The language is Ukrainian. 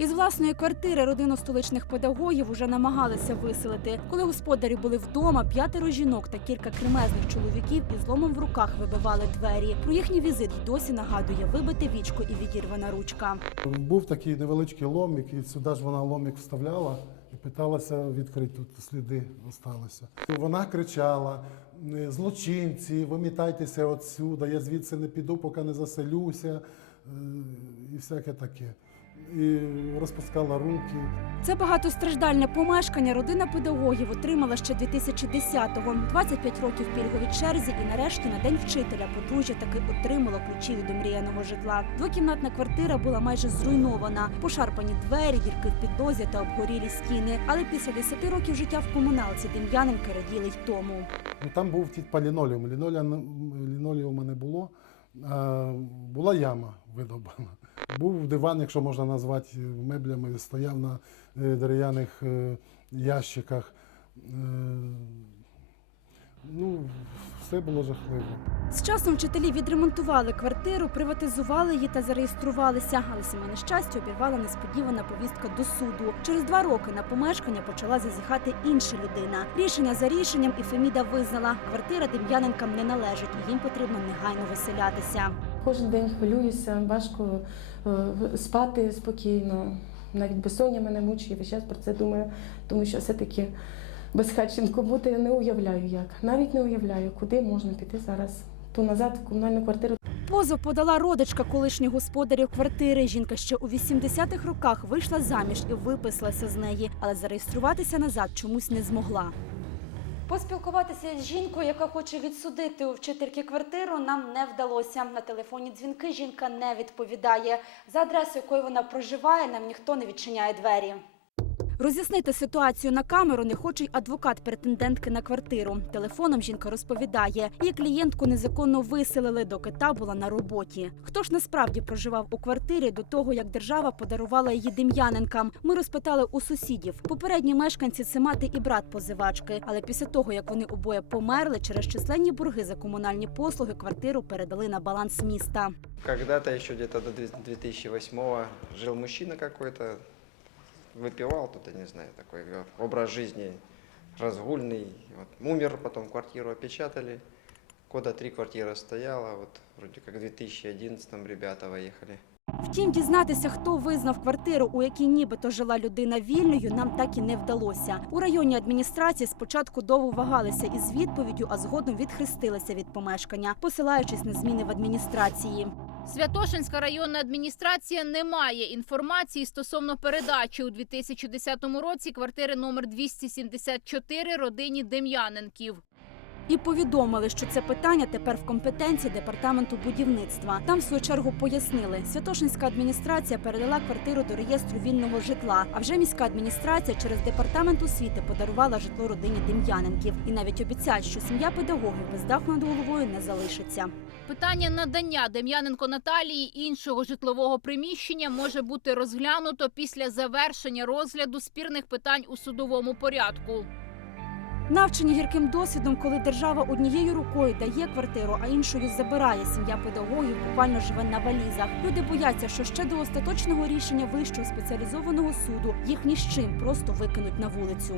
Із власної квартири родину столичних педагогів уже намагалися виселити. Коли господарі були вдома, п'ятеро жінок та кілька кремезних чоловіків із ломом в руках вибивали двері. Про їхній візит досі нагадує вибите вічко і відірвана ручка. Був такий невеличкий ломик, і сюди ж вона ломик вставляла і питалася відкрити. Тут сліди залишилися. Вона кричала: «Е, злочинці, вимітайтеся отсюда, я звідси не піду, поки не заселюся, е, і всяке таке. І розпускала руки. Це багатостраждальне помешкання родина педагогів отримала ще 2010-го. 25 років в пільговій черзі, і нарешті на день вчителя подружжя таки отримало ключі від омріяного житла. Двокімнатна квартира була майже зруйнована, пошарпані двері, дірки в підлозі та обгорілі стіни. Але після 10 років життя в комуналці Дем'яненки раділи й тому. Ну, там був. Лінолеум, лінолеума не було, була яма видобана. Був диван, якщо можна назвати меблями, стояв на е, дерев'яних е, ящиках. Е, Ну, все було жахливо. З часом вчителі відремонтували квартиру, приватизували її та зареєструвалися. Але сімейне щастя обірвала несподівана повістка до суду. Через два роки на помешкання почала зазіхати інша людина. Рішення за рішенням і Феміда визнала, квартира дем'яненкам не належить, і їм потрібно негайно виселятися. Кожен день хвилююся, важко е, спати спокійно. Навіть безсоння мене я весь час про це думаю, тому що все-таки без Хатченко бути я не уявляю як. Навіть не уявляю, куди можна піти зараз. То назад в комунальну квартиру. Позов подала родичка колишніх господарів квартири. Жінка ще у 80-х роках вийшла заміж і виписалася з неї, але зареєструватися назад чомусь не змогла. Поспілкуватися з жінкою, яка хоче відсудити у вчительки квартиру, нам не вдалося. На телефонні дзвінки жінка не відповідає. За адресою, якою вона проживає, нам ніхто не відчиняє двері. Роз'яснити ситуацію на камеру не хоче й адвокат претендентки на квартиру. Телефоном жінка розповідає, її клієнтку незаконно виселили, доки та була на роботі. Хто ж насправді проживав у квартирі до того, як держава подарувала її дем'яненкам? Ми розпитали у сусідів. Попередні мешканці це мати і брат позивачки. Але після того, як вони обоє померли, через численні борги за комунальні послуги квартиру передали на баланс міста. Когда-то еще где-то до 2008 жил мужчина какой-то, выпивал тут, я не знаю, такой э, образ жизни разгульный. Вот, умер, потом квартиру опечатали. Года три квартира стояла, вот вроде как в 2011 ребята выехали. Втім, дізнатися, хто визнав квартиру, у якій нібито жила людина вільною, нам так і не вдалося. У районній адміністрації спочатку довго вагалися із відповіддю, а згодом відхрестилися від помешкання, посилаючись на зміни в адміністрації. Святошинська районна адміністрація не має інформації стосовно передачі у 2010 році квартири номер 274 родині Дем'яненків. І повідомили, що це питання тепер в компетенції департаменту будівництва. Там в свою чергу пояснили, Святошинська адміністрація передала квартиру до реєстру вільного житла. А вже міська адміністрація через департамент освіти подарувала житло родині Дем'яненків. І навіть обіцяють, що сім'я педагогів без даху над головою не залишиться. Питання надання Дем'яненко Наталії іншого житлового приміщення може бути розглянуто після завершення розгляду спірних питань у судовому порядку. Навчені гірким досвідом, коли держава однією рукою дає квартиру, а іншою забирає сім'я педагогів, буквально живе на валізах. Люди бояться, що ще до остаточного рішення вищого спеціалізованого суду їх ні з чим просто викинуть на вулицю.